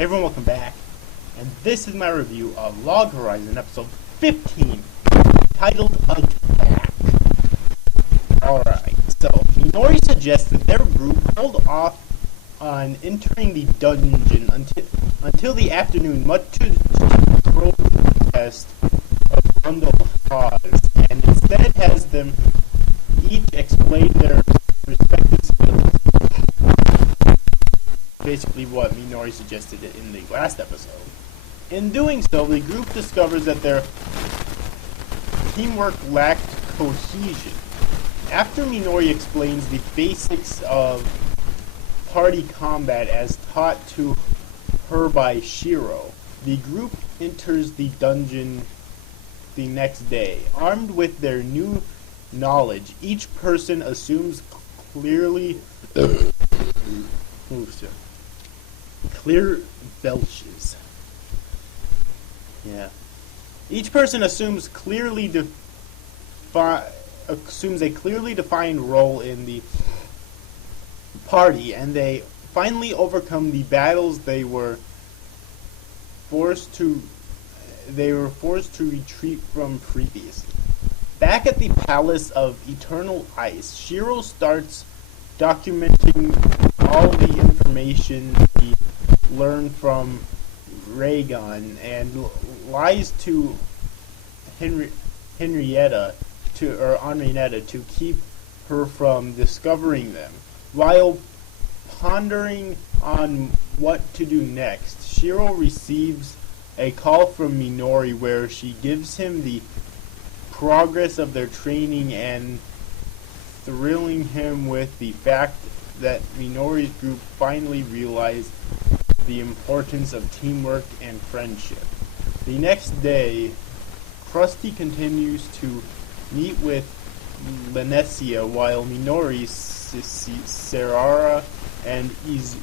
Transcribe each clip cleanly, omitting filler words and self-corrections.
Hey everyone, welcome back. And this is my review of Log Horizon episode 15, titled Attack. Alright, so Minori suggests that their group hold off on entering the dungeon until the afternoon, much to the protest of Rundle Hawes, and instead has them each explain their respective skills. Basically what Minori suggested in the last episode. In doing so, the group discovers that their teamwork lacked cohesion. After Minori explains the basics of party combat as taught to her by Shiro, the group enters the dungeon the next day. Armed with their new knowledge, each person assumes clear belches. Yeah. Each person assumes a clearly defined role in the party, and they finally overcome the battles they were forced to retreat from previously. Back at the Palace of Eternal Ice, Shiro starts documenting all the information he learned from Raygon and lies to Henrietta to keep her from discovering them. While pondering on what to do next, Shiro receives a call from Minori where she gives him the progress of their training and thrilling him with the fact that Minori's group finally realized the importance of teamwork and friendship. The next day, Krusty continues to meet with Lenesia while Minori, Serara, and Isu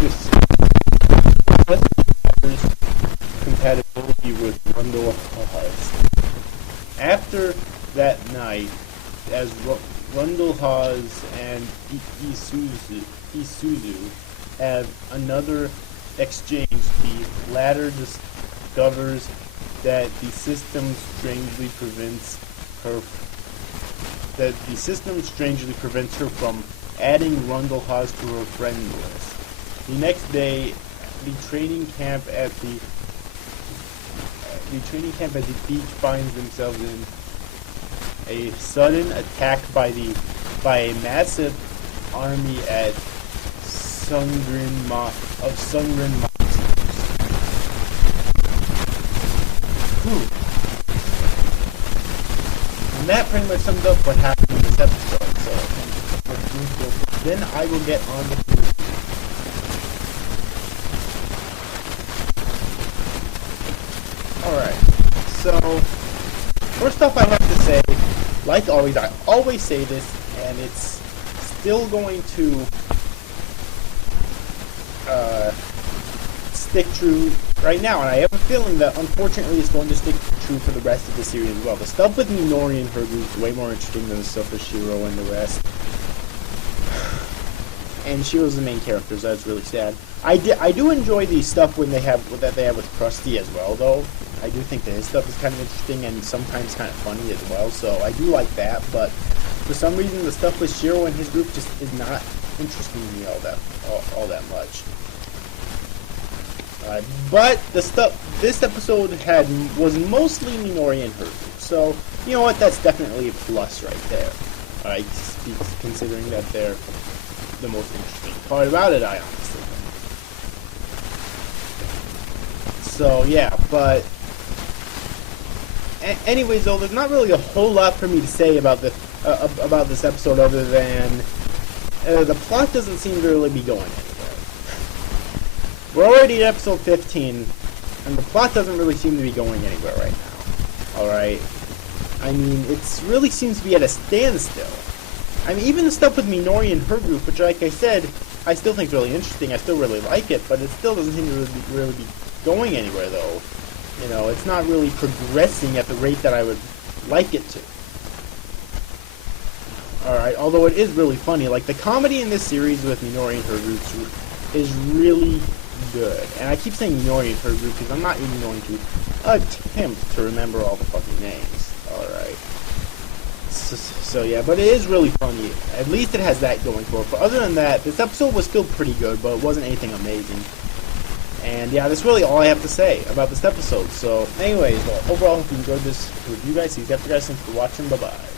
discuss compatibility with Rundle Hawes. After that night, as Rundle Hawes and Isuzu have another exchange, the latter discovers that the system strangely prevents her from adding Rundle Hawes to her friend list. The next day, the training camp at the beach finds themselves in a sudden attack by a massive army at Sungrin monsters. And that pretty much sums up what happened in this episode. So then I will get on with the Alright, so first off I have to say, like always, I always say this, and it's still going to stick true right now, and I have a feeling that unfortunately it's going to stick true for the rest of the series as well. The stuff with Minori and her group is way more interesting than the stuff with Shiro and the rest. And Shiro's the main character, so that's really sad. I do enjoy the stuff that they have with Krusty as well, though. I do think that his stuff is kind of interesting and sometimes kind of funny as well, so I do like that, but for some reason the stuff with Shiro and his group just is not interesting to me all that much. But this episode was mostly Minori and her group, so you know what, that's definitely a plus right there. Considering that they're the most interesting part about it, I honestly think. So yeah, but anyways, though, there's not really a whole lot for me to say about this episode other than the plot doesn't seem to really be going anywhere. We're already at episode 15, and the plot doesn't really seem to be going anywhere right now. Alright? I mean, it really seems to be at a standstill. I mean, even the stuff with Minori and her group, which, like I said, I still think is really interesting, I still really like it, but it still doesn't seem to really be going anywhere, though. You know, it's not really progressing at the rate that I would like it to. Alright, although it is really funny. Like, the comedy in this series with Minori and her roots is really good. And I keep saying Minori and her roots because I'm not even going to attempt to remember all the fucking names. Alright. So yeah, but it is really funny. At least it has that going for it. But other than that, this episode was still pretty good, but it wasn't anything amazing. And yeah, that's really all I have to say about this episode. So anyways, overall, I hope you enjoyed this review, guys. So you guys, thanks for watching. Bye-bye.